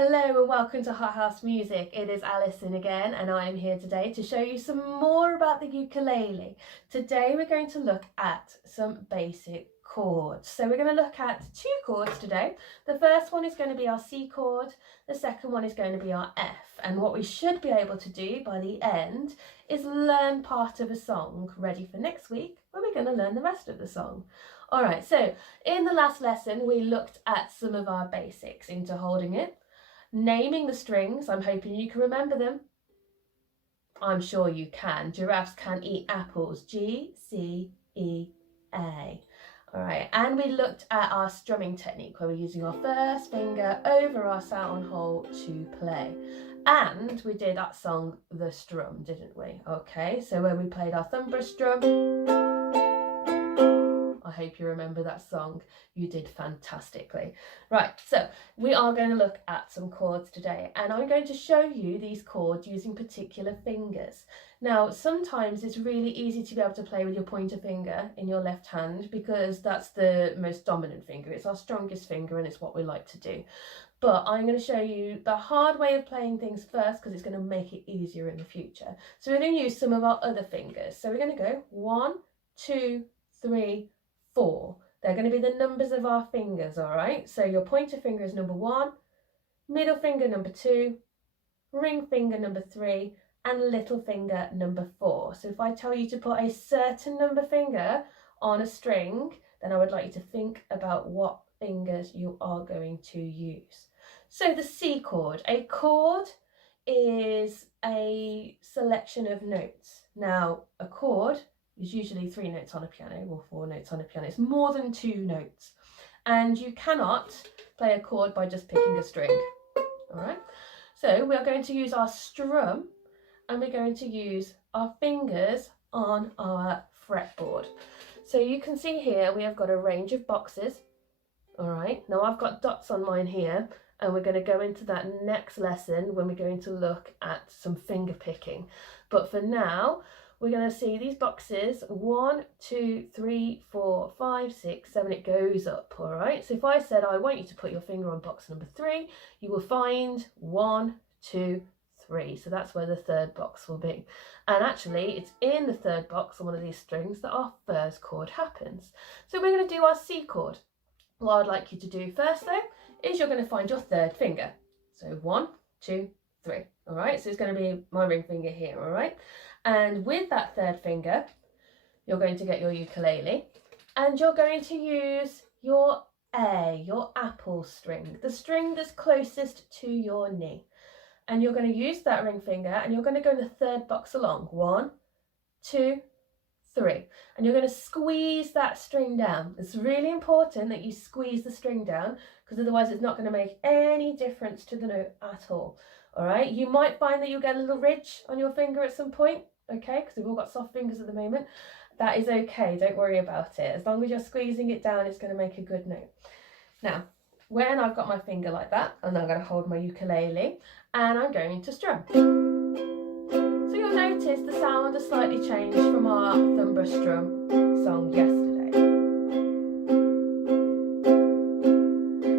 Hello and welcome to Hot House Music. It is Alison again and I am here today to show you some more about the ukulele. Today we're going to look at some basic chords. So we're going to look at two chords today. The first one is going to be our C chord, the second one is going to be our F. And what we should be able to do by the end is learn part of a song ready for next week where we're going to learn the rest of the song. Alright, so in the last lesson we looked at some of our basics into holding it. Naming the strings, I'm hoping you can remember them. I'm sure you can. Giraffes can eat apples. G, C, E, A. All right, and we looked at our strumming technique where we're using our first finger over our sound hole to play. And we did that song, The Strum, didn't we? Okay, so when we played our thumb brush strum, I hope you remember that song. You did fantastically. Right, so we are going to look at some chords today and I'm going to show you these chords using particular fingers. Now, sometimes it's really easy to be able to play with your pointer finger in your left hand because that's the most dominant finger. It's our strongest finger and it's what we like to do. But I'm going to show you the hard way of playing things first because it's going to make it easier in the future. So we're going to use some of our other fingers. So we're going to go 1, 2, 3, 4. They're going to be the numbers of our fingers, all right? So your pointer finger is number 1, middle finger number 2, ring finger number 3, and little finger number 4. So if I tell you to put a certain number finger on a string, then I would like you to think about what fingers you are going to use. So the C chord. A chord is a selection of notes. Now, a chord is usually 3 notes on a piano or 4 notes on a piano. It's more than 2 notes. And you cannot play a chord by just picking a string. All right. So we are going to use our strum and we're going to use our fingers on our fretboard. So you can see here we have got a range of boxes. All right. Now I've got dots on mine here and we're going to go into that next lesson when we're going to look at some finger picking. But for now, we're going to see these boxes 1, 2, 3, 4, 5, 6, 7. It goes up. All right. So if I said I want you to put your finger on box number 3, you will find 1, 2, 3. So that's where the third box will be. And actually, it's in the third box on one of these strings that our first chord happens. So we're going to do our C chord. What I'd like you to do first, though, is you're going to find your third finger. So 1, 2, 3. All right. So it's going to be my ring finger here. All right. And with that third finger, you're going to get your ukulele and you're going to use your A, your apple string, the string that's closest to your knee. And you're going to use that ring finger and you're going to go the third box along. 1, 2, 3. And you're going to squeeze that string down. It's really important that you squeeze the string down because otherwise it's not going to make any difference to the note at all. All right, you might find that you'll get a little ridge on your finger at some point, okay, because we've all got soft fingers at the moment. That is okay, don't worry about it. As long as you're squeezing it down, it's going to make a good note. Now, when I've got my finger like that, and I'm going to hold my ukulele, and I'm going to strum. So you'll notice the sound has slightly changed from our thumb brush strum song yesterday.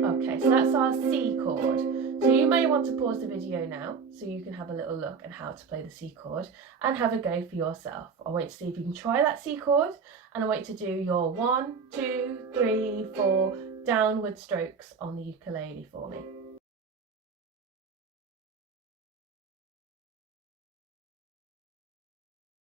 Okay, so that's our C chord. So you may want to pause the video now so you can have a little look at how to play the C chord and have a go for yourself. I'll wait to see if you can try that C chord and I'll wait to do your 1, 2, 3, 4 downward strokes on the ukulele for me.